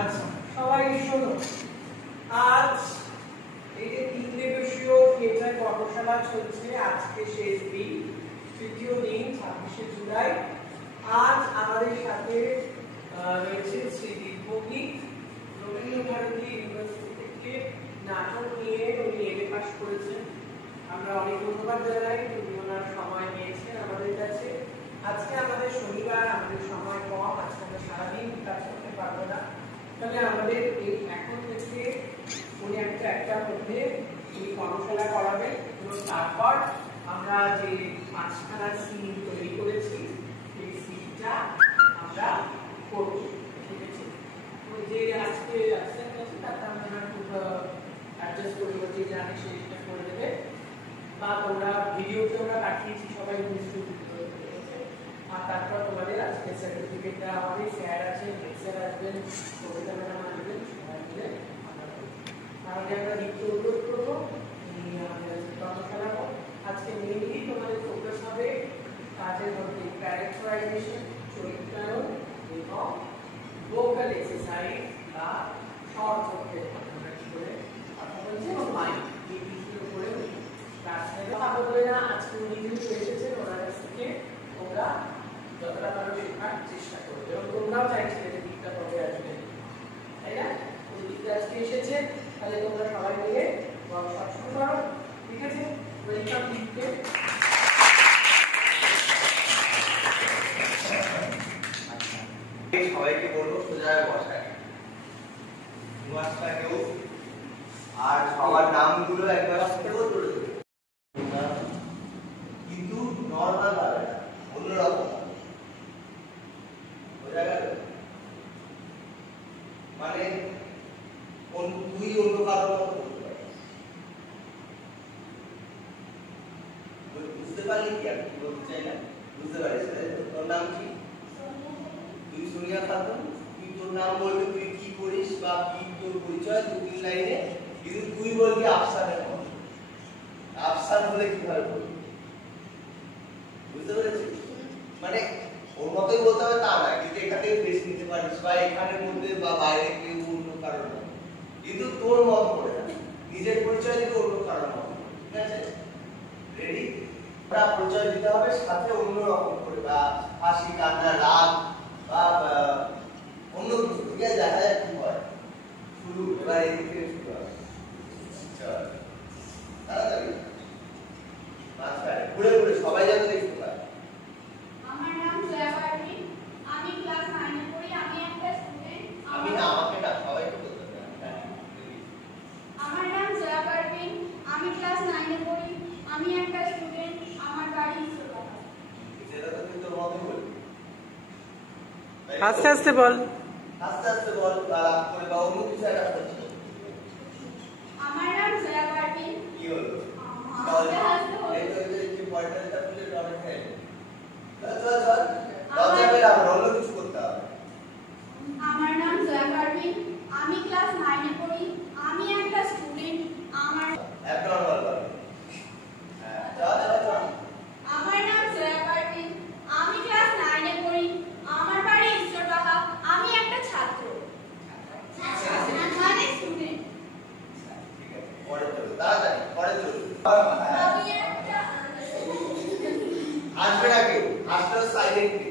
আচ্ছা সবাই শোনো, আজ এই যে 3 দিবসীয় থিয়েটার কর্মশালা চলছে, আজকে শেষ দিন, তৃতীয় দিন 26শে জুলাই। আজ আমাদের সাথে রয়েছে শ্রী দীপগীত, রবীন্দ্রভারতী ইউনিভার্সিটি থেকে নাটক নিয়ে উনি এমএ পাস করেছেন। আমরা অনেক ধন্যবাদ জানাই, উনি ওনার সময় নিয়েছেন আমাদের কাছে। আজকে আমাদের শনিবার, আমাদের সময় কম, আজকে আমরা সারাদিন কাজ করতে পারবো না, তাহলে আমাদের এই এখন থেকে উনি একটার মধ্যে এই কর্মশালা করাবেন এবং তারপর আমরা যে 5খানা সিন তৈরি করেছি সেই সিনটা আমরা করব। ঠিক আছে, ওই যে আজকে অ্যাবসেন্ট আছে তাতে আমরা খুব অ্যাডজাস্ট করে যে জানি সেটা করে দেবে, বা তোমরা ভিডিওতে আমরা পাঠিয়েছি সবাই নিশ্চয়ই। আর তারপর তোমাদের আজকে সার্টিফিকেটটা আমাদের স্যার আছে, স্যার আসবেন, কবিতা ম্যাডাম আসবেন, সবাই মিলে তাহলে আমরা লিখতে অনুরোধ করবো কর্মশালা। আজকে মেইনলি তোমাদের ফোকাস হবে কাজের মধ্যে ক্যারেক্টারাইজেশন, চরিত্রায়ন এবং ভোকাল এক্সারসাইজ বা শর্ট করতে করে কথা বলছে এবং মাইন্ড এই বিষয়ের উপরে ক্লাসে কথা বলবে না। আজকে উনি যেহেতু এসেছেন ওনার কাছ থেকে তোমরা যতটা পারো শেখার চেষ্টা করবে এবং তোমরাও চাইছিলে যে দিকটা কবে আসবে, তাই না? ওই দিকটা আজকে এসেছে, তাহলে তোমরা সবাই মিলে ওয়ার্কশপ শুরু করো। ঠিক আছে, ওয়েলকাম দিককে। সবাইকে বলবো সোজা বসায় কেউ, আর সবার নামগুলো একবার বলে দেবে, কিন্তু নর্মাল হবে না, অন্যরকম বোঝা গেল? মানে তুই অন্য কারোর মতো বলতে পারিস, বুঝতে পারলি কি আমি বলতে চাই না? বুঝতে পারিস? তোর নাম কি? তুই সোনিয়া খাতুন, তুই তোর নাম বলবি, তুই কি করিস বা কি তোর পরিচয় 2-3 লাইনে, কিন্তু তুই বলবি আফসানের মতো। আফসান হলে কিভাবে বলবি? বুঝতে পেরেছিস? মানে ওর মতোই বলতে হবে তা না, কিন্তু এখান থেকে বেশি নিতে পারিস বা এখানের মধ্যে বা বাইরে কেউ অন্য কারোর মতো, কিন্তু তোর মত করে না, নিজের পরিচয় দিতে অন্য কারোর মতো। ঠিক আছে, রেডি? আমরা পরিচয় দিতে হবে সাথে অন্য রকম করে, বা হাসি, কান্না, রাগ বা অন্য কিছু। ঠিক আছে, দেখা যাক কি হয়। শুরু এবার এই থেকে শুরু হবে। চল তাড়াতাড়ি মাঝখানে ঘুরে ঘুরে সবাই যেন দেখতে পায়। আমার নাম জয়া পারভিন, আমি ক্লাস 9 এ পড়ি, আমি একটা স্টুডেন্ট। আমি না, আমাকে না, সবাইকে বলতে হবে। আমার নাম জয়া পারভিন, আমি ক্লাস 9 এ পড়ি, আমি একটা স্টুডেন্ট, আমার বাড়ি ইসলামবাদ। এটা তো তুই তোর মতই বলবি। আস্তে আস্তে বল, আস্তে আস্তে বল, রাগ করে বা অন্য কিছু একটা করছিস। আমার নাম জয়া পারভিন। কি হলো? এই তো যে পয়েন্টটা তুলে ডরে খেলে চল চল লজ্জা পেলে আমরা অন্য কিছু করতে হবে। আমার নাম জয়া পারভিন, আমি ক্লাস 9 এ পড়ি, আমি একটা স্টুডেন্ট, আমার অ্যাবনর্মাল বল। হ্যাঁ চল চল চল। আমার নাম জয়া পারভিন, আমি ক্লাস 9 এ পড়ি, আমার বাড়ি ঈশ্বরবাহা, আমি একটা ছাত্র মানে স্টুডেন্ট। ঠিক আছে, পরে চলো, তাড়াতাড়ি পরে চলো। আমি একটা আসবে না কেউ, আসলে সাইলেন্টলি।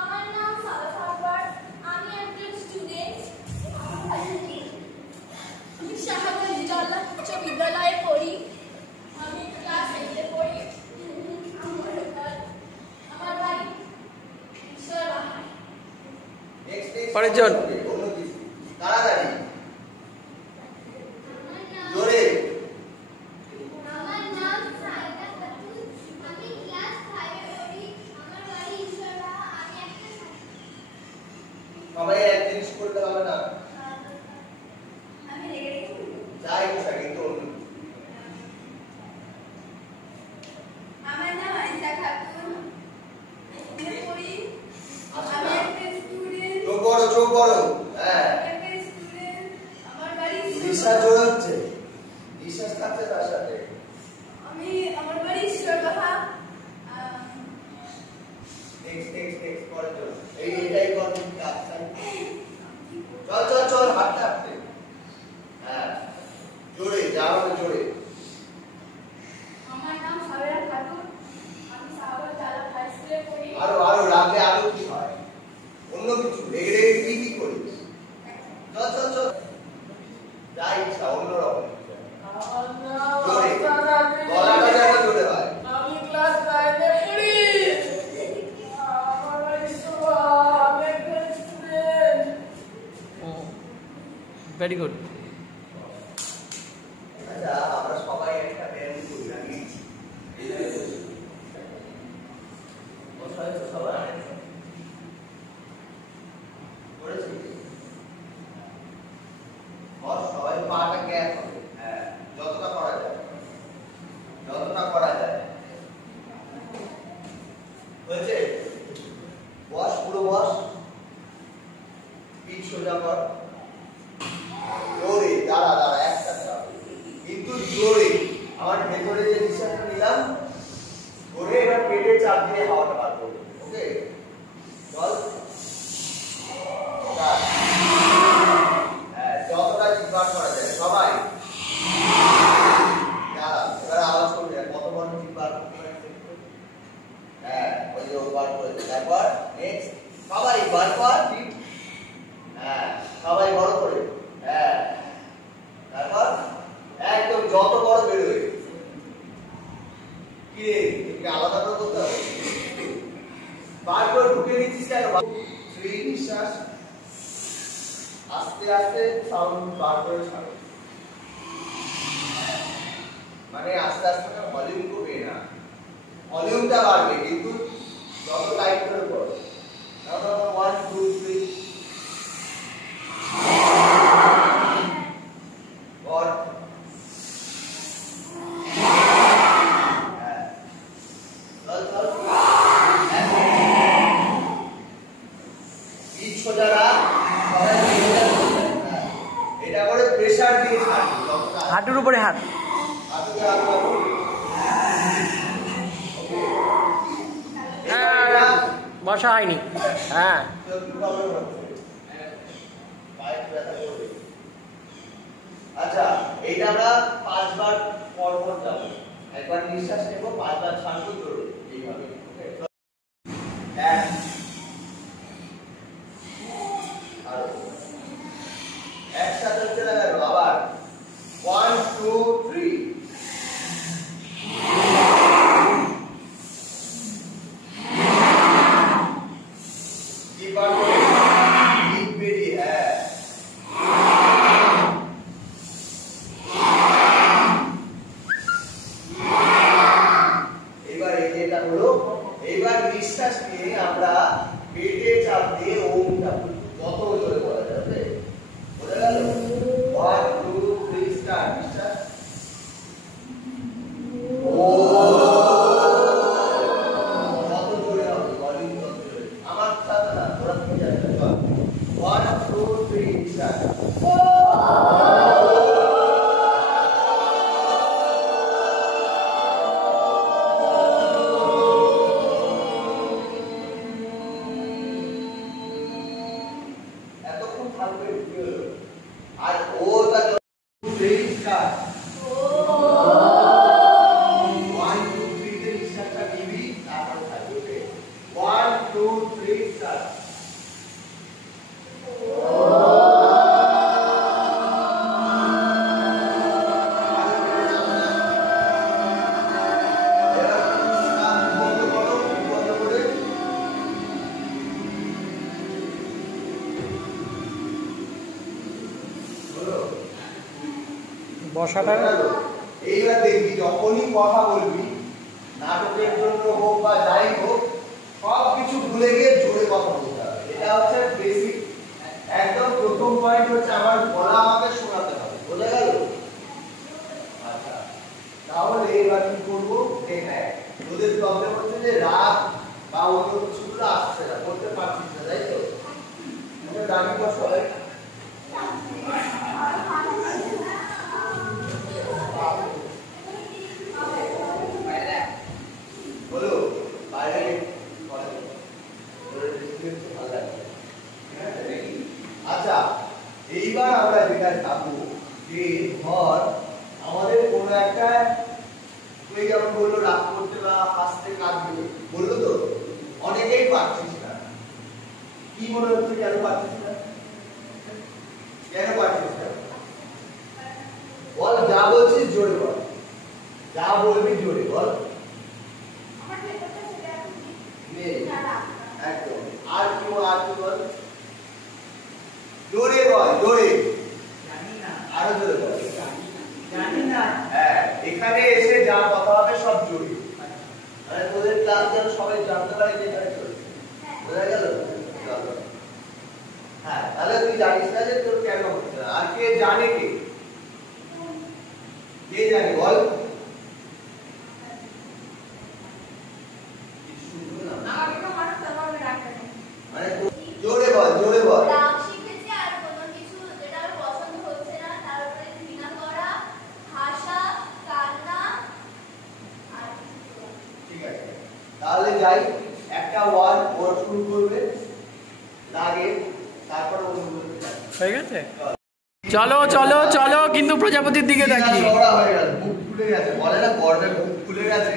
আমার নাম সালাফ আকবর, আমি একজন স্টুডেন্ট, আমি শাহবাজুল্লাহ উচ্চ বিদ্যালয়ে পড়ি, আমি ক্লাস 8 এ পড়ি, আমার বাড়ি ঈশ্বরবাহা। পরের জন। অন্য কিছু তাড়াতাড়ি জোরে। আমার নাম সাইদা খাতুন, আমি ক্লাস 5 এ পড়ি, আমার বাড়ি ঈশ্বরবাহা, আমি একটা সবাই এক জিনিস করতে হবে না, আমি রেগে গেছি। যাই ইচ্ছা, কিন্তু অন্য কিছু। আমার নাম আয়েশা খাতুন, আমি পড়ি, আমি একটা স্টুডেন্ট, চোখ বড়। হ্যাঁ, একটা স্টুডেন্ট, আমার বাড়ি বিশ্বাস জোর হচ্ছে, বিশ্বাস থাকছে তার সাথে। আমার বাড়ি ঈশ্বরবাহা। নেক্সট পরে চলো, এটাই কর কাজ। অন্য কিছু রেগে রেগে কি করিস? চল চল চল, যা ইচ্ছা অন্যরকম গলাটা যেন জোরে হয়। আমি ক্লাস 9 এ পড়ি। আমার বাড়ি সোয়া, আমি একটা স্টুডেন্ট। Very good. আচ্ছা, আমরা সবাই একটা ব্যায়াম করি নাকি? বসাই তো সবাই করেছি। বস, সবাই পাটা গ্যাপ হবে। হ্যাঁ, যতটা করা যায়, যতটা করা যায়। হয়েছে? বস, পুরো বস। পিঠ সোজা কর। জোরে দাঁড়া দাঁড়া, একসাথে কিন্তু জোরে। আমার ভেতরে যে নিঃশ্বাসটা নিলাম ধরে এবার পেটে চাপ দিয়ে হাওয়াটা বার করবো। ওকে, চল। হ্যাঁ, যতটা জিহ্বার করা যায় সবাই। দাঁড়া, এবার আওয়াজ করবে কত বড় জিহ্বার করতে পারছে। হ্যাঁ, ওই যে বার করে। তারপর নেক্সট সবাই বার কর। হ্যাঁ, সবাই বড় করে। হ্যাঁ, তারপর একদম যত বড় বেরোয়। কি রে, তোকে আলাদা করে করতে হবে। বার করে ঢুকে নিচ্ছিস কেন? 3 নিঃশ্বাস, আস্তে আস্তে সাউন্ড বার করে ছাড়ো। মানে আস্তে আস্তে ভলিউম কমবে না, ভলিউমটা বাড়বে কিন্তু যত টাইট করে করো। 1 2 3 और चल चल बीच सोजा राख, এটা করে প্রেসার দিয়ে ছাড়। হাঁটুর উপরে হাত। হাঁটুতে হাত রাখো। বসা হয়নি। হ্যাঁ, আচ্ছা, এইটা আমরা 5 বার পর পর যাব। একবার নিঃশ্বাস নেব, 5 বার ছাড়বো জোরে এইভাবে। ওকে, এক আর একসাথে চলে গেল। আবার 1 2 3 কি বার করে ডিপ বেরি। হ্যাঁ, এইবার নিঃশ্বাস নিয়ে আমরা পেটে চাপ দিয়ে ওমটা যত জোরে বলা যাবে। বোঝা গেল? 1 2 3 স্টার্ট। নিঃশ্বাস যত জোরে হবে, ভলিউম যত জোরে। আমার সাথে না, ওরা তুমি যাবে। 1 2 3 স্টার্ট। আর ওটা সেই স্টার্ট 1 2 3 তে নিঃশ্বাসটা নিবি, তারপর থাকবে। ওকে, 1 2 3 স্টার্ট। বসাটা এইবার দেখবি যখনই কথা বলবি, নাটকের জন্য হোক বা যাই হোক, সব কিছু ভুলে গিয়ে জোরে কথা বলতে হবে। এটা হচ্ছে বেসিক। একদম প্রথম পয়েন্ট হচ্ছে আমার গলা আমাকে শোনাতে হবে। বোঝা গেল? আচ্ছা, তাহলে এবার কি করবো? দেখ, তোদের প্রবলেম হচ্ছে যে রাগ বা অন্য কিছুগুলো আসছে না, করতে পারছিস না, তাই তো? রাগি বসো। বলো বাইরে আচ্ছা, এইবার আমরা যেটা যাবো যে ধর আমাদের কোনো একটা তুই যেমন বললো রাগ করতে বা হাসতে কাঁদবে বললো, তো অনেকেই পারছিস না। কি মনে হচ্ছে কেন পারছিস না? কেন পারছিস না? বল, যা বলছিস জোরে বল, যা বলবি জোরে বল। একদম। আর কি বল, জোরে বল, জোরে। আরো জোরে বল। হ্যাঁ, এখানে এসে যা কথা হবে সব জোরে, মানে তোদের ক্লাস যেন সবাই জানতে পারে যে এটা চলছে। বোঝা গেল? হ্যাঁ, তাহলে তুই জানিস না যে তোর কেন হচ্ছে না। আর কে জানে? কে জানে বল? মানে জোরে বল, জোরে বল। তাহলে যাই, একটা ওয়ার্ড ওর শুরু করবে, লাগে, তারপর ও বলবে। হয়ে গেছে? চলো চলো চলো, কিন্তু প্রজাপতির দিকে দেখি। ওরা হয়ে গেল, বুক ফুলে গেছে, বলে না গর্বে বুক ফুলে গেছে।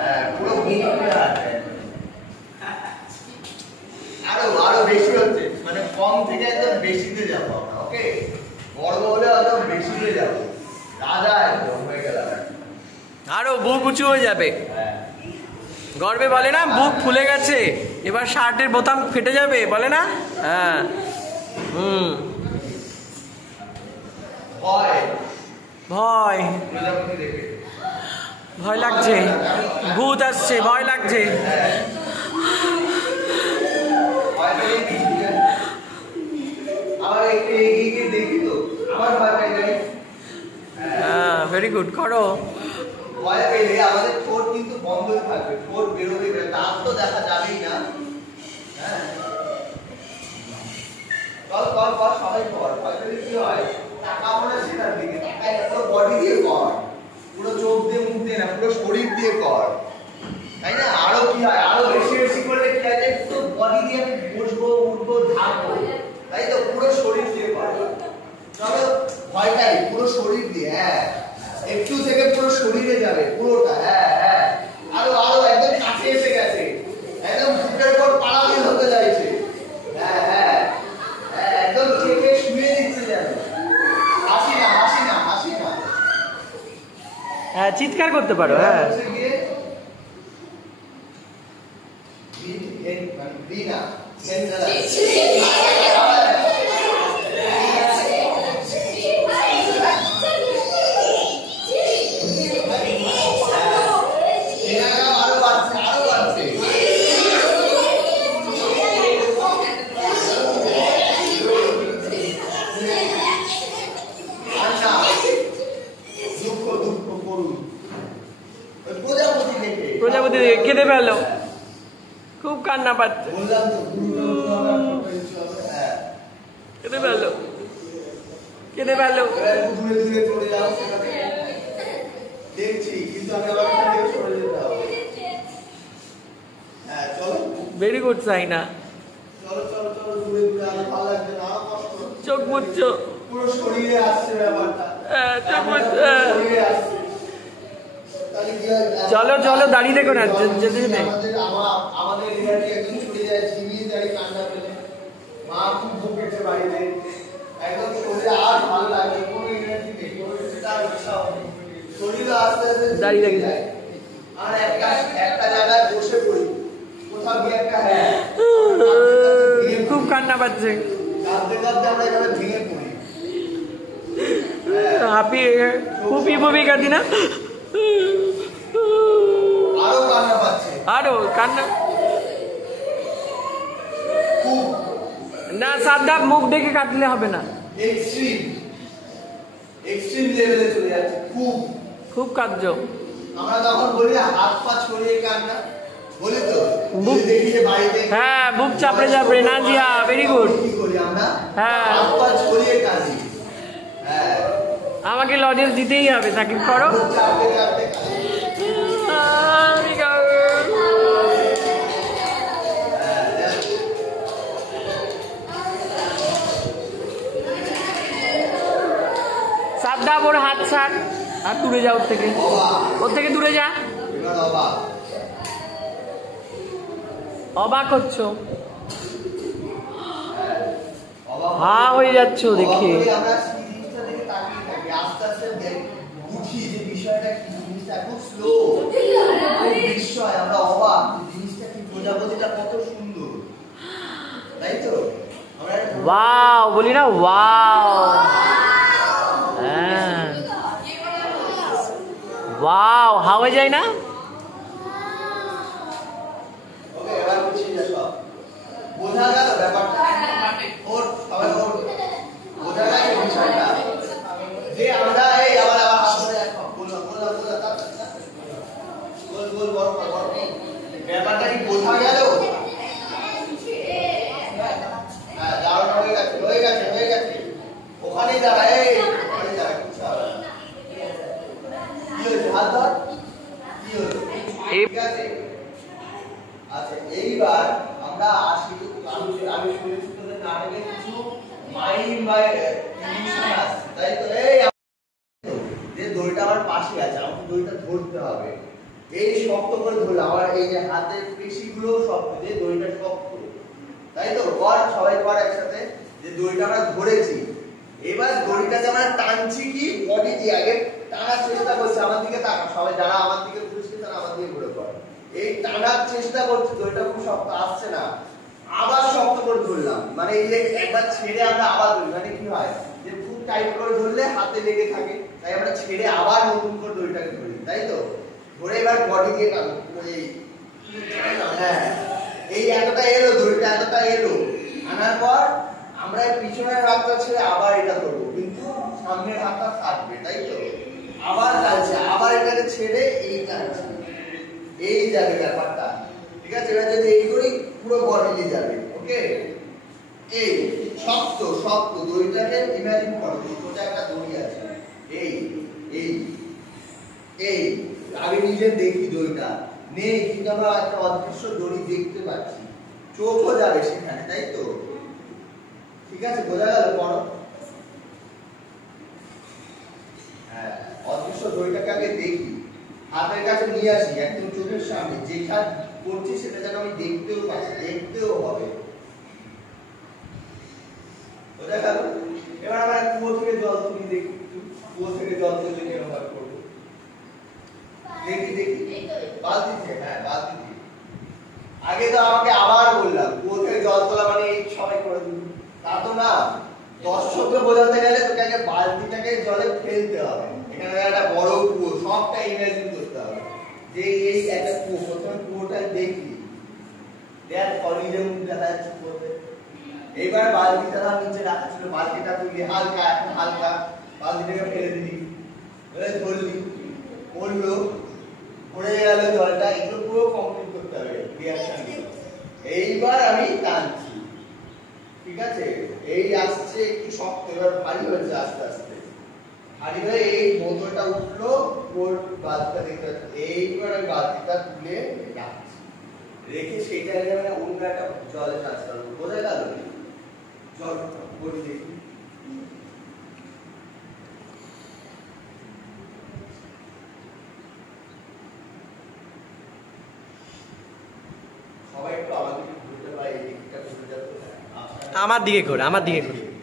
হ্যাঁ, পুরো বুক ফুলে আছে। আরো বেশি হচ্ছে, মানে কম থেকে একদম বেশিতে যাবো আমরা। ওকে, গর্ব হলে একদম বেশিতে যাবো, রাজা একদম হয়ে গেল। আরো বুক উঁচু হয়ে যাবে। হ্যাঁ, গর্বে বলে না বুক ফুলে গেছে, এবার শার্টের বোতাম ফেটে যাবে, বলে না? হ্যাঁ। ভয়, ভয়, প্রজাপতি দেখে ভয় লাগছে, ভূত আসছে, ভয় লাগছে। ভয় পেয়ে গেছি, আবার একটু এগিয়ে গিয়ে দেখি তো আবার ভয় পেয়ে যাই। হ্যাঁ, ভেরি গুড, করো। ভয় পেলে আমাদের ঠোঁট কিন্তু বন্ধ থাকবে, ঠোঁট বেরোবে, দাঁত তো দেখা যাবেই না। হ্যাঁ, কর সবাই কর। ভয় পেলে কি হয়, তাকাবো না সেটার দিকে, তাকাই পুরো বডি দিয়ে কর, পুরো চোখ দিয়ে মুখ দিয়ে না, পুরো শরীর দিয়ে কর, তাই না? আরো কি হয়, আরো বেশি বেশি করলে কি হয়, পুরো বডি দিয়ে আমি বসবো, উঠবো, ঝাঁকবো, তাই তো? পুরো শরীর দিয়ে কর। চলো, ভয়টাই পুরো শরীর দিয়ে। হ্যাঁ, একটু থেকে পুরো শরীরে যাবে পুরোটা। হ্যাঁ হ্যাঁ, আরো একদম কাছে এসে গেছে, একদম বুকের উপর পাড়ামিল হতে যাচ্ছে। হ্যাঁ হ্যাঁ, একদম চেপে শুয়ে দিচ্ছে যেন। হাসি না, হাসি না, হাসি না। হ্যাঁ, চিৎকার করতে পারো। হ্যাঁ, প্রজাপতি কেঁদে ফেললো, খুব কান্না পাচ্ছে, কেঁদে ফেললো, কেঁদে ফেললো। Very good Saina. চোখ মুচ্ছো, পুরো শরীরে আসছে ব্যাপারটা। চোখ মুচ্ছো। চলো চলো, দাঁড়িয়ে দেখো না, যেতে যেতে আমাদের এরিয়াটি একদম ছুটে যায়, ঝিমিয়ে দাঁড়িয়ে কান্না পেলে মা খুব বকেছে বাড়িতে, একদম শরীরে আর ভালো লাগে, কোনো এনার্জি নেই, কোনো কিছুটা আর উৎসাহ নেই, শরীরে আস্তে আস্তে দাঁড়িয়ে যায়। আর একটা জায়গায় বসে পড়ি, কোথাও গিয়ে একটা খুব কান্না পাচ্ছে, কাঁদতে কাঁদতে আমরা এখানে ভেঙে পড়ি। হাপি পুপি পুপি কাঁদি না, আরো কান্না পাচ্ছে, আরো কান্না। না সাদ্দাব, মুখ দেখে কাটলে হবে না, এক্সট্রিম লেভেলে চলে যাচ্ছে, খুব কাঁদছো। আমরা তখন বলি হাত পা ছড়িয়ে কান্না, বলি তো দেখি যে বাড়িতে। হ্যাঁ, বুক চাপড়ে চাপড়ে, নাজিয়া, ভেরি গুড। কি করি আমরা? হ্যাঁ, হাত পা ছড়িয়ে কাঁদি। হ্যাঁ, আমাকে লজেন্স দিতেই হবে, সাকিব করো। চাপড়ে চাপড়ে কাঁদি। সাদ্দাব, ওর হাত ছাড়, আর দূরে যা, ওর থেকে দূরে যা। অবাক অবাক হচ্ছ। হা হয়ে যাচ্ছ দেখে। আমরা সেই জিনিসটা দেখে তাকিয়ে থাকি, আস্তে আস্তে বুঝি যে বিষয়টা কি, জিনিসটা খুব স্লো, বিস্ময়, আমরা অবাক জিনিসটা কি, প্রজাপতিটা কত সুন্দর, তাই তো? ওয়াও বলি না, ওয়াও। হ্যাঁ ওয়াও, হা হয়ে যায় না? ওকে, এবার বুঝি যা সব বোঝা গেল ব্যাপারটা। ওর সবাই ওর বোঝা গেল বিষয়টা যে আমরা এই আবার হাত ধরে রাখো, গোল বড় ব্যাপারটা কি বোঝা গেল? হ্যাঁ, যাওয়াটা হয়ে গেছে। ওখানেই দাঁড়া, এই ওখানে দাঁড়া, কিছু হবে না। কি হয়েছে? হাত ধর। কি হলো? ঠিক আছে। আচ্ছা, এইবার আমরা আসি। আমি শুনেছি তোদের নাটকে কিছু মাইম বা ইলিউশন আছে, তাই তো? এই যে দড়িটা আমার পাশে আছে, আমাকে দড়িটা ধরতে হবে। এই শক্ত করে ধরলাম, আমার এই যে হাতের পেশিগুলো শক্ত, যে দড়িটা শক্ত, তাই তো? কর, সবাই কর একসাথে, যে দড়িটা আমরা ধরেছি। এবার দড়িটাকে আমরা টানছি, কি বডি দিয়ে আগে টানার চেষ্টা করছি। আমার দিকে তাকা, সবাই যারা আমার দিকে ঘুরছে তারা আমার দিকে ঘুরে পড়ে। এই টানার চেষ্টা করছি, দড়িটা খুব শক্ত, আসছে না, আবার শক্ত করে ধরলাম। মানে এই যে একবার ছেড়ে আমরা আবার ধরি, মানে কি হয় যে খুব টাইট করে ধরলে হাতে লেগে থাকে, তাই আমরা ছেড়ে আবার নতুন করে দড়িটাকে ধরি, তাই তো? ধরে এবার বডি দিয়ে টানবো, এই হ্যাঁ, এই এতটা এলো, দড়িটা এতটা এলো, আনার পর আমরা পিছনের হাতটা ছেড়ে আবার এটা ধরবো, কিন্তু সামনের হাতটা থাকবে, তাই তো? আবার টানছে, আবার এটাকে ছেড়ে এই টানছে, এই যাবে ব্যাপারটা, ঠিক আছে? এবার যদি এই করি পুরো বডি নিয়ে যাবে, ওকে? এই শক্ত দড়িটাকে ইমাজিন করো, ওটা একটা দড়ি আছে, এই এই এই আগে নিজে দেখি দড়িটা নেই, কিন্তু আমরা একটা অদৃশ্য দড়ি দেখতে পাচ্ছি, চোখও যাবে সেখানে, তাই তো? ঠিক আছে, বোঝা গেল? পড়ো। হ্যাঁ, অদৃশ্য দড়িটাকে আগে দেখি, হাতের কাছে নিয়ে আসি, একদম চোখের সামনে, যেখানে করছি সেটা যেন আমি দেখতেও পাচ্ছি, দেখতেও হবে, বোঝা গেল? এবার আমরা কুয়ো থেকে জল তুলি, দেখি কুয়ো থেকে জল তুললে কেমন ভাবে করবো, দেখি বালতিতে, হ্যাঁ বালতিতে। আগে তো আমাকে আবার বললাম কুয়ো থেকে জল তোলা মানে এই সবাই করে দিল, তা তো না। দর্শককে বোঝাতে গেলে তোকে আগে বালতিটাকে জলে ফেলতে হবে, এখানে একটা বড় কুয়ো, সবটা ইমাজিন করতে হবে যে এই একটা কুয়ো, প্রথমে কুয়োটা দেখি, দেখ কলিজের মুখ দেখা যাচ্ছে কুয়োতে। এইবার বালতিটা নিচে রাখা ছিল, বালতিটা তুলি হালকা বালতিটাকে ফেলে দিলি, ধরলি, পড়লো, পড়ে গেল জলটা, এগুলো পুরো কমপ্লিট করতে হবে রিঅ্যাকশন। এইবার আমি টানছি, ঠিক আছে? এই আসছে একটু শক্ত, এবার ভারী হয়েছে, আস্তে আস্তে ভারী হয়ে এই বোতলটা উঠলো, ওর বালতিটা দেখতে পাচ্ছি। এইবার আমি বালতিটা তুলে রাখছি, রেখে সেইটা মানে অন্য একটা জলে ট্রান্সফার করবো, বোঝা গেল? জল বলি দেখি, সবাই একটু আমার দিকে ঘুরতে পারে, এই দিকটা ঘুরে যাবে, আমার দিকে ঘোরে,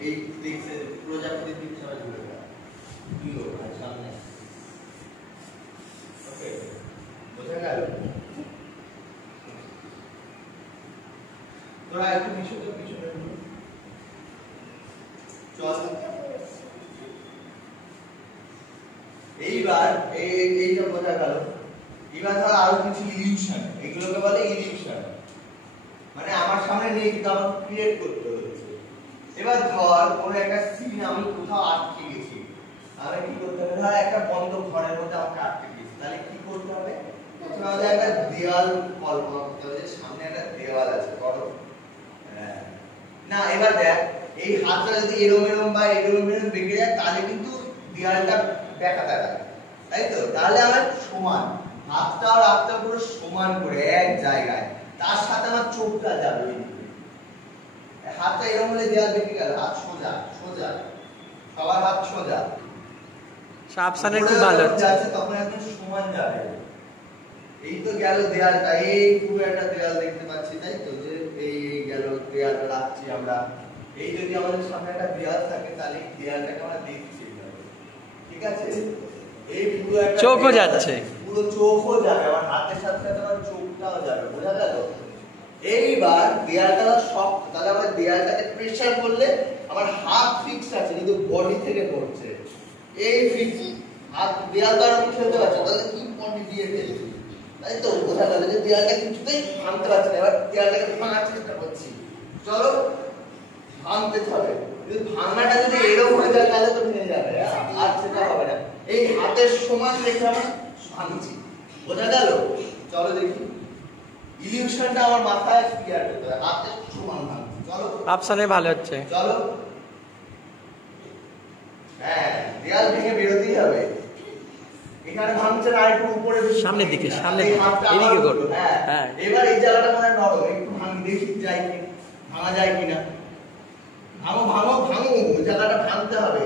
এই দেখছে প্রজাপতির দিকে সবাই ঘুরে যায়, তুইও সামনে, ওকে? বোঝা গেল? তোরা একটু পিছনে চল। এইবার এইটা বোঝা গেল। এবার ধর আরো কিছু ইলিউশন, এগুলোকে বলে ইলিউশন, মানে আমার সামনে নেই কিন্তু আমাকে ক্রিয়েট করতে হচ্ছে। এবার ধর কোনো একটা সিন আমি কোথাও আটকে গেছি, আমি কি করতে হবে? ধর একটা বন্ধ ঘরের মধ্যে আমাকে আটকে গেছি, তাহলে কি করতে হবে? প্রথমে আমাদের একটা দেওয়াল কল্পনা করতে হবে, যে সামনে একটা দেওয়াল আছে, বড়। না, এবার দেখ এই হাতটা যদি এরম বেঁকে যায়, তাহলে কিন্তু দেওয়ালটা বেঁকা দেখায়, তাই তো? তাহলে আমার সমান হাতটা আর হাতটা পুরো সমান করে এক জায়গায়, তার সাথে আমার চোখটা যাবে ওইদিকে। হাতটা এরকম হলে দেওয়াল বেঁকে গেল, হাত সোজা, সবার হাত সোজা, সাবসানে খুব ভালো যাচ্ছে, তখন একদম সমান যাবে। এই তো গেল দেওয়ালটা, এই পুরো একটা দেওয়াল দেখতে পাচ্ছি, তাই তো? যে এই গেল দেওয়ালটা রাখছি আমরা, এই যদি আমাদের সামনে একটা দেয়াল থাকে তাহলে এই দেয়ালটাকে আমরা দেখছি এইভাবে, ঠিক আছে? এই পুরো একটা চোখও যাচ্ছে, পুরো চোখও যাবে, আমার হাতের সাথে সাথে আমার চোখটাও যাবে, বোঝা গেল? এইবার দেয়ালটা শক্ত, তাহলে আমার দেয়ালটাকে প্রেসার করলে আমার হাত ফিক্স আছে কিন্তু বডি থেকে পড়ছে, এই ফিক্স হাত দেয়াল দ্বারা আমি খেলতে পারছি, তাহলে কি বডি দিয়ে খেলছি, তাই তো? বোঝা গেল যে দেয়ালটা কিছুতেই ভাঙতে পারছি না, এবার দেয়ালটাকে ভাঙার চেষ্টা করছি, চলো ভাঙতে হবে। যদি ভাঙাটা যদি এরকম হয়ে যায় তাহলে তো ভেঙে যাবে, আর সেটা হবে না। এই হাতের সমান রেখে আমরা ভাঙছি, বোঝা গেল? চলো দেখি ইলিউশনটা আমার মাথায় ক্লিয়ার করতে হবে, হাতের সমান ভাঙছি, চলো। অপশনে ভালো হচ্ছে, চলো। হ্যাঁ, দেয়াল ভেঙে বেরোতেই হবে। এখানে ভাঙছে না, একটু উপরে সামনের দিকে, সামনের এই দিকে, হাতটা এদিকে আমার করো। হ্যাঁ হ্যাঁ। এবার এই জায়গাটা মানে নরম, একটু ভাঙ দেখি যায় কি ভাঙা যায় কিনা। ভাঙো ভাঙো ভাঙো, ওই জায়গাটা ভাঙতে হবে।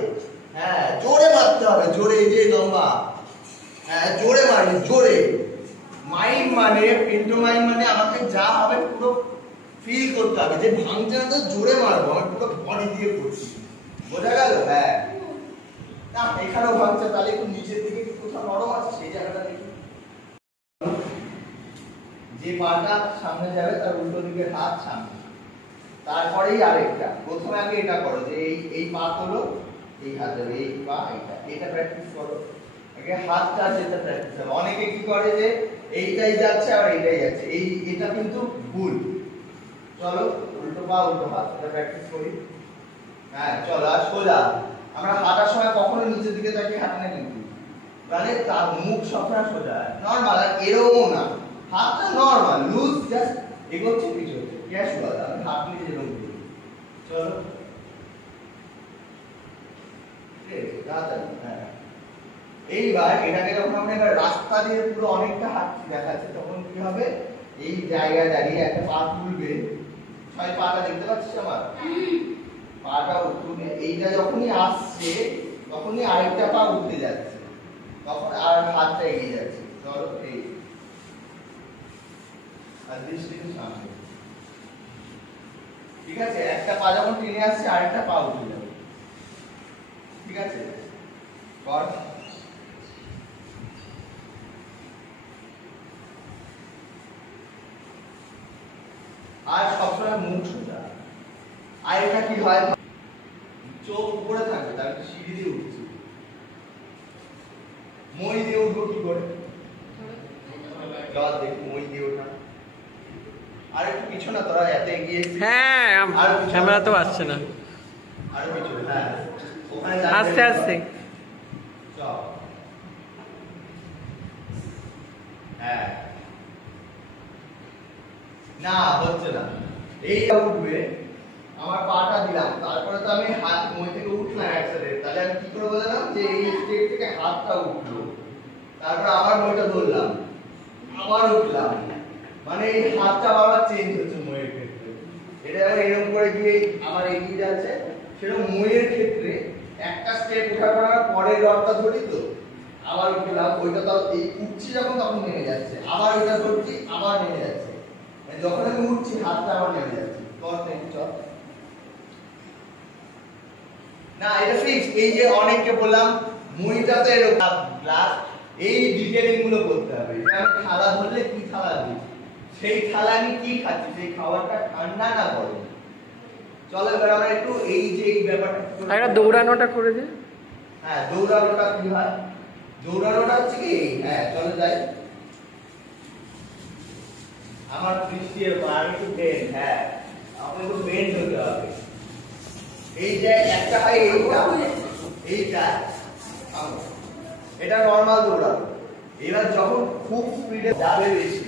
হ্যাঁ, জোরে মারতে হবে, জোরে, এই যে লম্বা। হ্যাঁ, জোরে মারি, জোরে। মাইন্ড মানে পিন্টু মাইন্ড মানে আমাকে যা হবে পুরো ফিল করতে হবে যে ভাঙছে না তো জোরে মারবো, আমি পুরো বডি দিয়ে করছি, বোঝা গেল? হ্যাঁ, না এখানেও ভাঙছে, তাহলে একটু নিচের দিকে কোথাও নরম আছে সেই জায়গাটা দেখি। যে পাটা সামনে যাবে তার উল্টো দিকে হাত সামনে, তারপরেই আরেকটা। প্রথমে আগে এটা করো যে এই পা তোলো, এই হাত দেবে, এই পা এটা প্র্যাকটিস করো। আগে হাতটা যেটা প্র্যাকটিস হবে। অনেকে কি করে যে এইটাই যাচ্ছে আর এইটাই যাচ্ছে, এটা কিন্তু ভুল। চলো উল্টো পা উল্টো হাত, এটা প্র্যাকটিস করি। হ্যাঁ চলো, আর সোজা। আমরা হাঁটার সময় কখনো নিচের দিকে তাকিয়ে হাঁটি না কিন্তু, মানে তার মুখ সবসময় সোজা, নরমাল, আর এরকমও না, হাতটা নরমাল লুজ, জাস্ট এগোচ্ছে পিছনে ক্যাশুয়াল, আমি হাত নিয়ে যেরকম করি। চলো হ্যাঁ। এইবার এটাকে যখন আমরা এবার রাস্তা দিয়ে পুরো অনেকটা হাঁটছি দেখাচ্ছে, তখন কি হবে, এই জায়গায় দাঁড়িয়ে একটা পা তুলবে, ছয় পাটা দেখতে পাচ্ছিস আমার পাটা উঠবে, এইটা যখনই আসছে তখনই আরেকটা পা উঠতে যাচ্ছে, তখন আর হাতটা এগিয়ে যাচ্ছে। চলো এই আর দৃষ্টিকে সামনে, ঠিক আছে? একটা পা যখন টেনে আসছে আরেকটা পা উঠে যাবে, ঠিক আছে? কর। আর সবসময় মুখ সোজা। আর এটা কি হয়, চোখ উপরে থাকবে, তার সিঁড়ি দিয়ে উঠছি, মই দিয়ে উঠবো কি করে? চল দেখি মই দিয়ে ওঠা। আর একটু পিছনে তোরা এত এগিয়ে, হ্যাঁ ক্যামেরা তো আসছে না, আর পিছনে, হ্যাঁ ওখানে আস্তে আস্তে। চল হ্যাঁ, না হচ্ছে না, এইটা উঠবে, আমার পাটা দিলাম, তারপরে তো আমি হাত মই থেকে উঠলাম একসাথে, তাহলে আমি কি করে বললাম যে এই স্টেপ থেকে হাতটা উঠলো, তারপর আবার মইটা ধরলাম, আবার উঠলাম, মানে এই হাতটা বারবার চেঞ্জ হচ্ছে মইয়ের ক্ষেত্রে। এটা আবার এরকম করে গিয়ে আমার এগিয়ে যাচ্ছে, সেরকম মইয়ের ক্ষেত্রে একটা স্টেপ ওঠার পর আমরা পরের রডটা ধরি, তো আবার উঠলাম, ওইটা তো এই উঠছি যখন তখন নেমে যাচ্ছে, আবার ওইটা ধরছি আবার নেমে যাচ্ছে, মানে যখন আমি উঠছি হাতটা আবার নেমে যাচ্ছে। চল না, এটা ফিক্স। এই যে অনেককে বললাম মুইটা তো এরকম গ্লাস, এই ডিটেইলিং গুলো করতে হবে যে আমি থালা ধরলে কি থালা দিই, সেই থালা আমি কি খাচ্ছি, সেই খাবারটা ঠান্ডা না গরম। চলো এবার আমরা একটু এই যে এই ব্যাপারটা একটা দৌড়ানোটা করে দে। হ্যাঁ, দৌড়ানোটা কি হয়, দৌড়ানোটা হচ্ছে কি, হ্যাঁ চলো যাই, আমার দৃষ্টির বার একটু বেন্ড, হ্যাঁ আমাকে একটু বেন্ড হতে হবে। এই যে একটা হয় এইটা এটা নরমাল দৌড়ানো। এবার যখন খুব স্পিডে যাবে বেশি,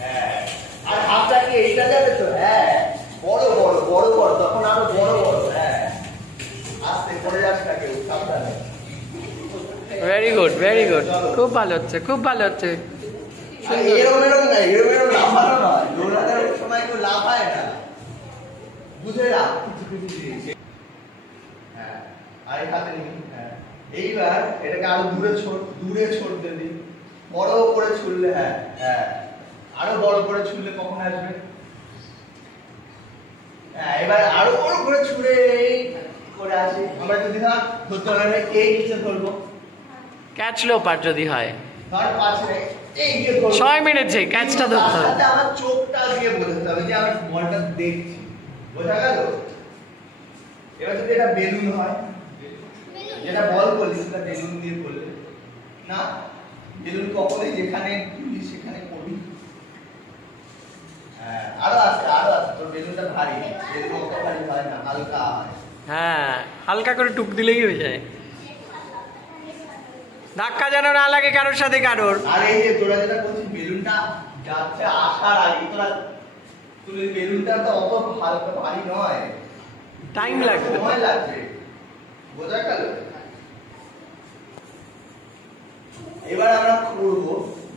হ্যাঁ আর হাতটা কি এইটা যাবে তো, হ্যাঁ বড় বড় বড় বড়, তখন আরো বড় বড়, হ্যাঁ আস্তে পড়ে যাস না কেউ, সাবধানে। ভেরি গুড, ভেরি গুড, খুব ভালো হচ্ছে, খুব ভালো হচ্ছে। এরকম এরকম না, এরকম এরকম লাফানো নয়, দৌড়ানোর সময় কেউ লাফায় না, বুঝে না কিছু কিছু জিনিস। হ্যাঁ আরেক হাতে নিবি, হ্যাঁ এইবার এটাকে আরো দূরে ছড়তে দিই, বড় করে ছুড়লে, হ্যাঁ হ্যাঁ আরো বড় করে ছুড়লে কখন আসবে, হ্যাঁ, এবার আরো বড় করে ছুঁড়ে করে আসি। আমরা যদি ধরতে পারলে এই নিচে ধরবো, ক্যাচ লোপার যদি হয় ধর পাশে এই যে ধরবো, 6 মিনিটে ক্যাচটা ধরতে হবে। তাতে আমার চোখটা দিয়ে বোঝাতে হবে যে আমি বলটা দেখছি, বোঝা গেল? এবার যদি এটা বেলুন হয়, যেটা বল করলি সেটা বেলুন দিয়ে করলে না, বেলুন কখনোই যেখানে তুলি সেখানে করবি। হ্যাঁ, আরো আছে তোর বেলুনটা ভারী, বেলুন অত ভারী হয় না, হালকা হয়। হ্যাঁ, হালকা করে টুক দিলেই হয়ে যায়, ধাক্কা যেন না লাগে কারোর সাথে কারোর। আর এই যে তোরা যেটা বলছিস বেলুনটা যাচ্ছে আসার আগে তোরা তুই বেলুনটা তো অত হালকা ভারী নয়, টাইম লাগবে, সময় লাগবে, বোঝা গেল? এবার আমরা করব,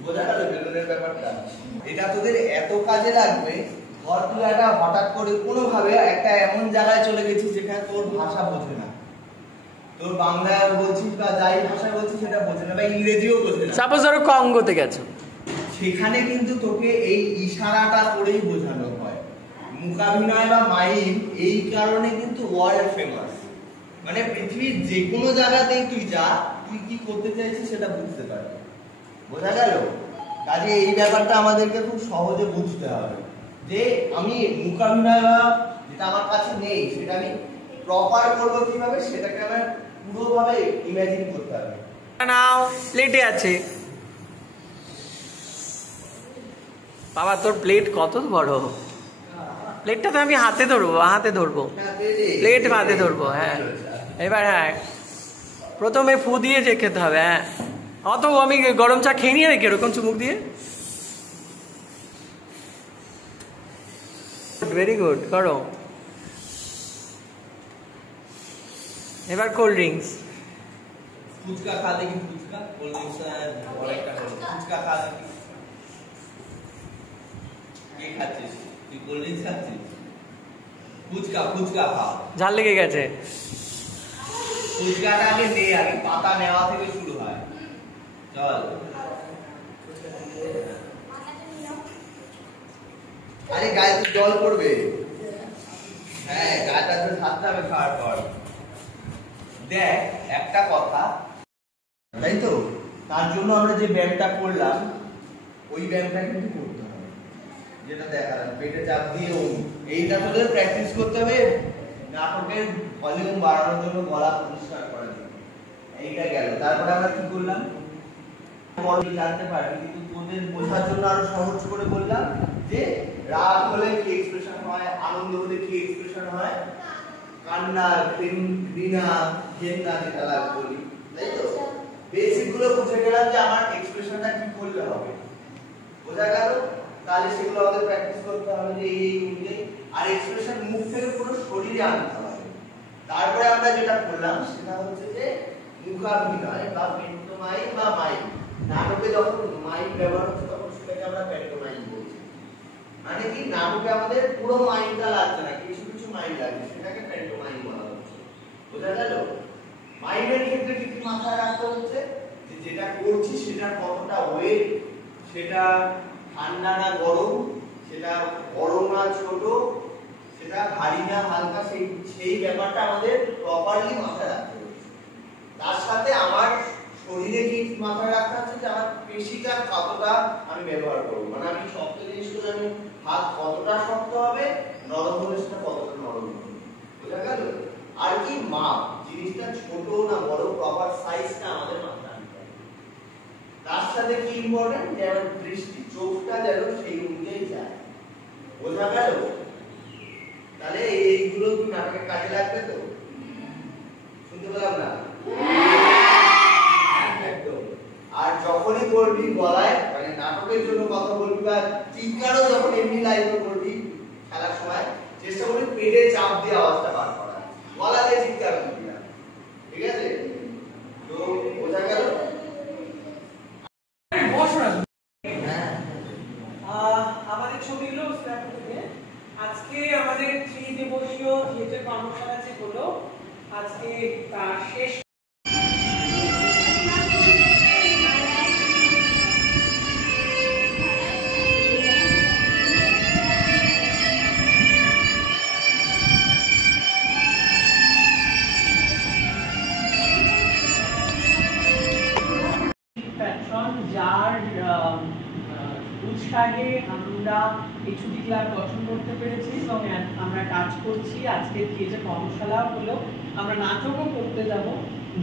বোঝা গেল বেলুনের ব্যাপারটা? এটা তোদের এত কাজে লাগবে, ধর তুই একটা হঠাৎ করে কোনোভাবে একটা এমন জায়গায় চলে গেছিস যেখানে তোর ভাষা বোঝে না, তোর বাংলা বলছিস বা যাই ভাষা বলছিস সেটা বোঝে না বা ইংরেজিও বোঝে না, সাপোজ ধরো কঙ্গোতে গেছো, সেখানে কিন্তু তোকে এই ইশারাটা করেই বোঝানো হয়। মূকাভিনয় বা মাইম এই কারণে কিন্তু ওয়ার্ল্ড ফেমাস, মানে পৃথিবীর যে কোনো জায়গাতেই তুই যা, তুই কি করতে চাইছিস সেটা বুঝতে পারবি, বোঝা গেল? কাজে এই ব্যাপারটা আমাদেরকে খুব সহজে বুঝতে হবে যে আমি মূকাভিনয় বা যেটা আমার কাছে নেই সেটা আমি প্রপার করবো কিভাবে, সেটাকে আমার পুরোভাবে ইমাজিন করতে হবে। নাও প্লেটে আছে, বাবা তোর প্লেট কত বড়, প্লেটটা তো আমি হাতে ধরবো, প্লেট হাতে ধরবো। হ্যাঁ, এবার হ্যাঁ প্রথমে ফু দিয়ে যে খেতে হবে। হ্যাঁ, অত আমি গরম চা খেয়ে নিয়ে রেখে এরকম চুমুক দিয়ে। ভেরি গুড, করো। এবার কোল্ড ড্রিঙ্কস, ফুচকা খা দেখি, ফুচকা কোল্ড ড্রিঙ্কস অনেকটা হলো, ফুচকা খা দেখি। কে খাচ্ছিস তুই? কোল্ড ড্রিঙ্কস খাচ্ছিস? ফুচকা খা। ঝাল লেগে গেছে। ফুচকাটা আগে নে, আগে পাতা নেওয়া থেকে শুরু হয়। চল, আরে গায়ে তো জল পড়বে। হ্যাঁ, গাটা তো থাকতে হবে খাওয়ার পর। দেখ একটা কথা, তাই তো, তার জন্য আমরা যে ব্যায়ামটা করলাম ওই ব্যায়ামটা কিন্তু করতে হবে, যেটা দেখালাম পেটে চাপ দিয়ে এইটা তোদের প্র্যাকটিস করতে হবে নাটকের ভলিউম বাড়ানোর জন্য, গলা পরিষ্কার করার জন্য। এইটা গেল। তারপরে আমরা কি করলাম, জানতে পারবি, কিন্তু তোদের বোঝার জন্য আরো সহজ করে বললাম যে রাগ হলে কি এক্সপ্রেশন হয়, আনন্দ হলে কি এক্সপ্রেশন হয়, কান্না, ঘৃণা, ঘেন্না যেটা লাগ বলি, তাই তো? বেসিক গুলো বুঝে গেলাম যে আমার এক্সপ্রেশনটা কি করলে হবে, বোঝা গেল? তাহলে সেগুলো আমাদের প্র্যাকটিস করতে হবে যে এই অনুযায়ী, আর এক্সপ্রেশন মুখ থেকে পুরো শরীরে আনতে হবে। তারপরে আমরা যেটা করলাম সেটা হচ্ছে যে মুখাভিনয় বা পেন্টোমাইম বা মাইম। নাটকে যখন মাইম ব্যবহার হচ্ছে তখন সেটাকে আমরা পেন্টোমাইম বলছি। মানে কি, নাটকে আমাদের পুরো মাইমটা লাগছে না, কিছু কিছু মাইম লাগছে, সেটাকে পেন্টোমাইম বলা হচ্ছে, বোঝা গেল? মাইমের ক্ষেত্রে কি মাথায় রাখতে হচ্ছে যে যেটা করছি সেটা কতটা ওয়েট, সেটা ঠান্ডা না গরম, সেটা বড় না ছোট, সেটা ভারী না হালকা, সেই ব্যাপারটা আমাদের প্রপারলি মাথায় রাখতে হবে। তার সাথে আমার শরীরে কি মাথায় রাখতে হচ্ছে যে আমার পেশিটা কতটা আমি ব্যবহার করবো, মানে আমি শক্ত জিনিসগুলো, আমি হাত কতটা শক্ত হবে, নরম হলে সেটা কতটা নরম হবে, বোঝা গেল? আর কি মাপ, জিনিসটা ছোট না বড়, প্রপার সাইজটা আমাদের মাথায় রাখতে হবে। তার সাথে কি ইম্পর্টেন্ট, যে আমার দৃষ্টি, চোখটা যেন সেই অনুযায়ী যায়, বোঝা গেল? তাহলে এইগুলো কি নাটকের কাজে লাগবে তো? শুনতে পেলাম না? একদম। আর যখনই করবি গলায়, মানে নাটকের জন্য কথা বলবি বা চিৎকারও যখন এমনি লাইভে করবি খেলার সময়, চেষ্টা করবি পেটে চাপ দিয়ে আওয়াজটা বার করা, গলা দিয়ে চিৎকার করবি না, ঠিক আছে? তো বোঝা গেল? আমাদের ছবিগুলো আজকে আমাদের 3 দিবসীয় থিয়েটার কর্মশালা যে হলো আজকে শেষ। উপায়ে আমরা এই ছুটি ক্লাব গঠন করতে পেরেছি এবং আমরা কাজ করছি। আজকে যে কর্মশালা হলো, আমরা নাটকও করতে যাব,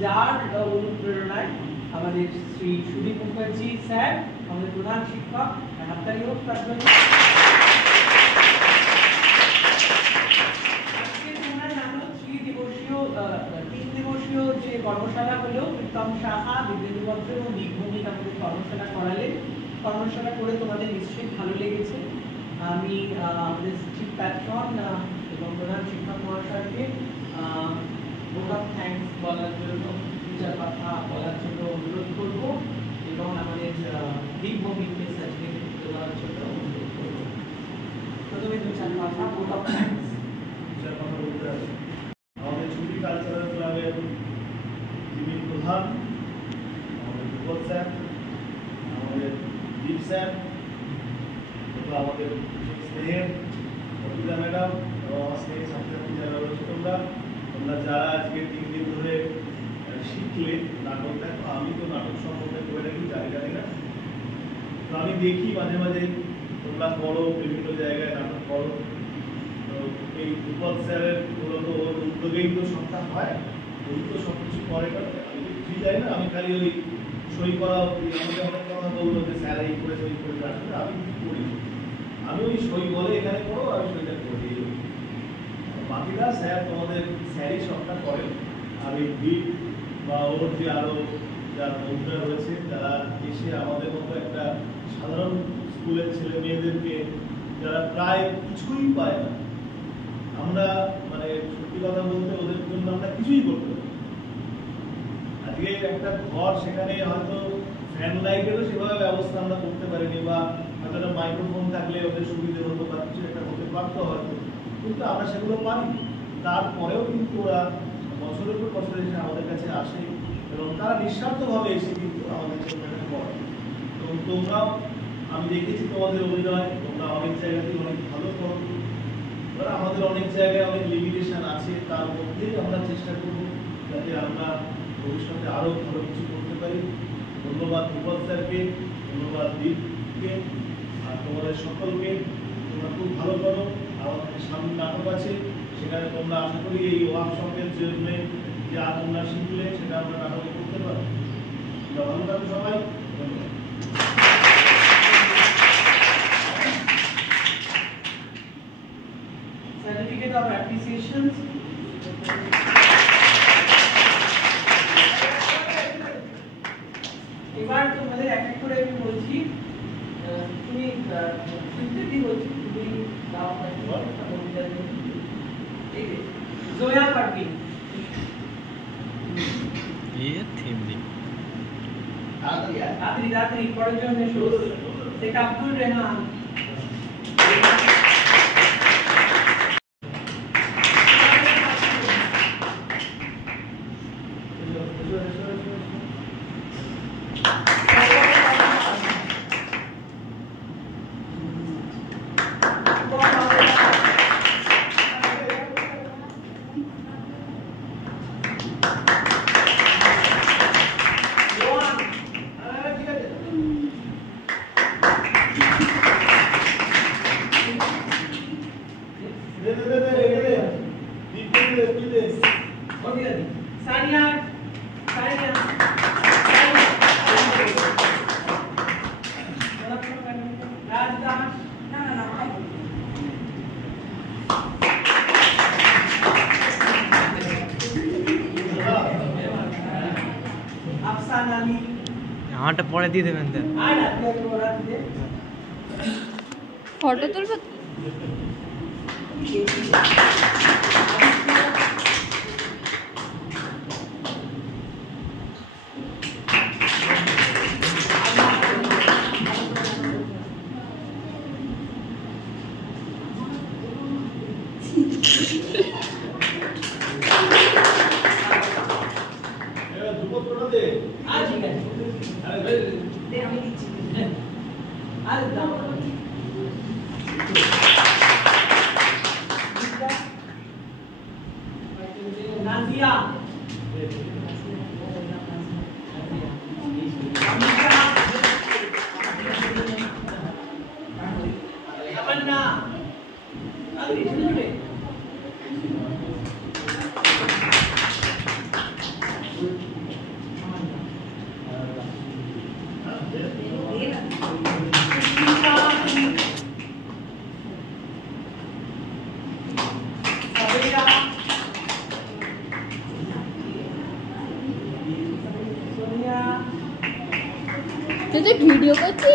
যার অনুপ্রেরণায় আমাদের শ্রী সুদীপ মুখার্জি স্যার, আমাদের প্রধান শিক্ষক, হাততালি হোক তার জন্য। আজকে তোমরা জানো 3 দিবসীয় যে কর্মশালা হলো, প্রীতম সাহা, বিবেন্দু ভদ্র এবং দীপভূমিক আমাদের কর্মশালা করালেন। কর্মশালা করে তোমাদের নিশ্চয়ই ভালো লেগেছে। আমি আমাদের চিফ প্যাট্রন এবং প্রধান শিক্ষক মহাশয়কে ভোট অফ থ্যাঙ্কস বলার জন্য, পূজার কথা বলার জন্য অনুরোধ করবো এবং আমাদের দীপভূমিকে সার্টিফিকেট দেওয়ার জন্য অনুরোধ করবো। প্রথমে 2-4 কথা ভোট অফ থ্যাঙ্কস। আমাদের ছুটি কালচারাল ক্লাবের যিনি প্রধান, আমাদের যুবক স্যার, আমাদের দীপ স্যার, আমাদের স্নেহের অর্পিতা ম্যাডাম এবং আমার স্নেহের ছাত্রছাত্রী যারা রয়েছে, তোমরা যারা আজকে 3 দিন ধরে শিখলে নাটক। দেখো, আমি তো নাটক সম্বন্ধে করে রাখি, জানি না, তো আমি দেখি মাঝে মাঝে তোমরা করো, বিভিন্ন জায়গায় নাটক করো। তো এই যুবক স্যারের মূলত ওর উদ্যোগেই তো সবটা হয়, ওই তো সব কিছু করে। আমি তো কিছুই জানি না, আমি খালি ওই সই করা, আমাকে অনেক কথা বললো যে স্যার এই করে সই করে রাখবে, আমি কিছু করি, আমি ওই সই বলে এখানে করো, আমি সইটা করে দিই। বাকিটা স্যার তোমাদের স্যারই সবটা করেন। আর এই দ্বীপ বা ওর যে আরো যারা বন্ধুরা রয়েছে, যারা এসে আমাদের মতো একটা সাধারণ স্কুলের ছেলে মেয়েদেরকে, যারা প্রায় কিছুই পায় না, আমরা মানে সত্যি কথা বলতে ওদের জন্য আমরা কিছুই করতে পারি। আজকে একটা ঘর, সেখানে হয়তো ফ্যান লাইটেরও সেভাবে ব্যবস্থা আমরা করতে পারিনি, বা হয়তো একটা মাইক্রোফোন থাকলে ওদের সুবিধে হতো বা কিছু একটা হতে পারতো হয়তো, কিন্তু আমরা সেগুলো পারি। তারপরেও কিন্তু ওরা বছরের পর বছর এসে আমাদের কাছে আসে এবং তারা নিঃস্বার্থভাবে এসে কিন্তু আমাদের জন্য এটা করে। এবং তোমরাও, আমি দেখেছি তোমাদের অভিনয়, তোমরা অনেক জায়গাতেই অনেক ভালো করো। আমাদের অনেক জায়গায় অনেক লিমিটেশন আছে, তার মধ্যেই আমরা চেষ্টা করব যাতে আমরা ভবিষ্যতে আরো ভালো কিছু করতে পারি। ধন্যবাদ ভূপত স্যারকে, ধন্যবাদ দীপকে, আর তোমাদের সকলকে। তোমরা খুব ভালো করো। আমাদের সামনে নাটক আছে, সেখানে তোমরা আশা করি এই ওয়ার্কশপের জন্য যা তোমরা শিখলে সেটা আমরা নাটকে করতে পারো। ভালো থাকো সবাই, ধন্যবাদ। Certificate of appreciation. এবার তোমাদের এক এক করে আমি বলছি, তুমি শুনতে কি বলছি, তুমি দাও জোয়া পারভিন, রাত্রি পরের জন্য শেখ আব্দুল রেহান, সানিয়া, রাজদাস, আফসান আলী, আমারটা পরে দিয়ে দেবেন। আর আপনি ওরা দিতে ফটো তুলবো। নাজিয়া, আগে ছোট ছোট তুই ভিডিও করছিস?